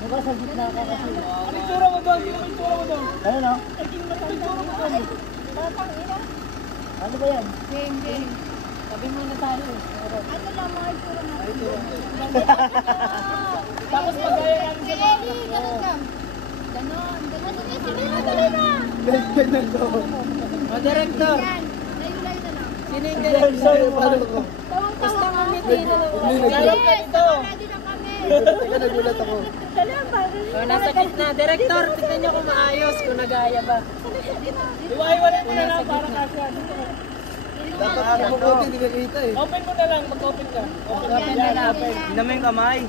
Diba sa gitna ka kasi? Ano itsura mo doon? Ano itsura mo doon? Ayun o. Batang ina. Ano ba yan? Game. Sabi muna tayo. Ano lang mga itsura natin? Tapos magaya yan sa mga. Ganon lang. Ganon. Sige na, dali na. Ganyan to. O, director. Yan. Layo-layo na lang. Sino yung director? Tawang-tawa ka. Ito. Ready na kami. Teka, nagulat ako. Dali ang bagay. O, nasa gitna. Director, tignan nyo kung maayos, kung nagaya ba. Iwahiwalay mo na lang para kasya. Dapat kumukuti, hindi nakita eh. Open mo na lang, mag-open ka. Open na lang. Tignan mo yung kamay.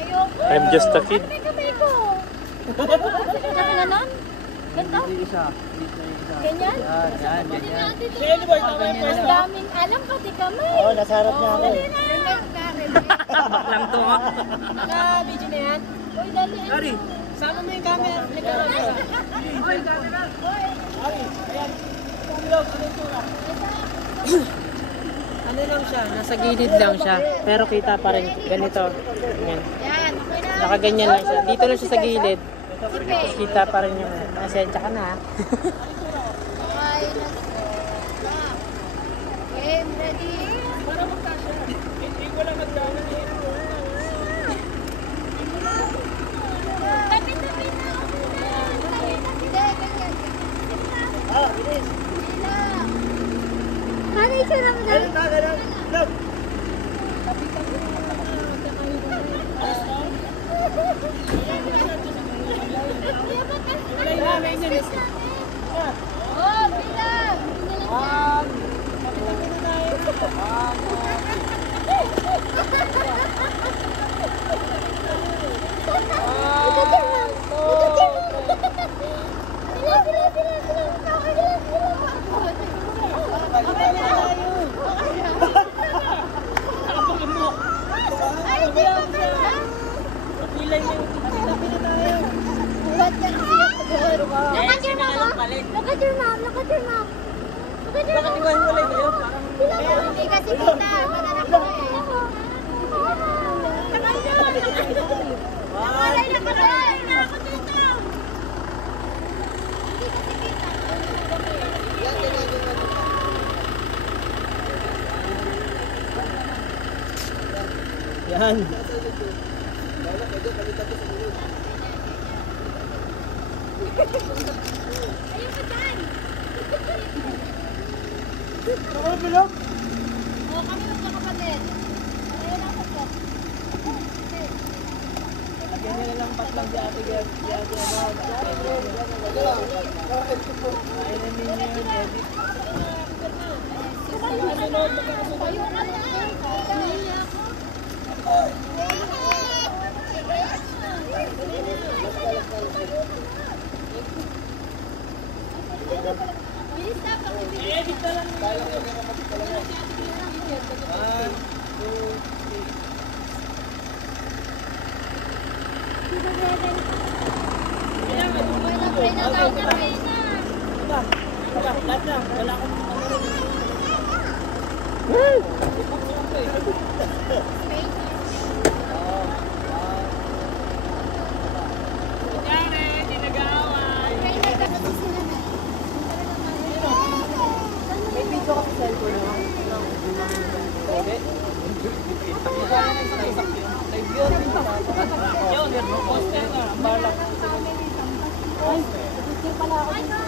Ayoko. I'm just a kid. Ano may kamay ko? Ganon? Ganito? Isa. Ganyan? Yan. Si Eliboy, tama yung Ang pwesto. daming alam pati kamay. Oo, nasa harap niya ako. Dali na. Lang to ha. Naka-video na yan? Uy, dali. Ari, sama mo yung camera. May camera. Oy, camera. Ari, ayan. Tulog, ano yung tura? Ano lang siya, nasa gilid lang siya. Pero kita pa rin, ganito. Ganyan. Yan, okay na. Nakaganyan lang siya. Dito lang siya sa gilid. Sipe. Kita pa rin yung nasensya ka na ha. Okay, let's go. Game ready. Para magkasya. Hindi ko lang magdala eh. Tabi-tabi na. Hindi, ganyan. Ah, bilis. Ano yung sarap na? Ganun. Look. Oh, bilang. Look at your mom. Look at your mom. Look at your mom. Look at your mom. Hindi kasi kita. Madalang ko eh. Nakalay na nakalay na ako dito. Yan. Ayun ka dyan. Ako bilog. Oo, kami lang kapatid. Ayun ako po. Lagyan nila lang patlang si Ate Gab. Si Ate Gab. Ay namin yun. Edit. Ayun ka na. Nahiya ako. Bilis na kami. Edit na lang. 1, 2, 3. Pray na tayo na, pray na. Lahat na. Wala akong Kunyari, di nag-aaway. Pray na tayo. May video ka sa cellphone mo? Pwede? Live yun. Yun, poster na. Ang balak. Ay, picture pala ako.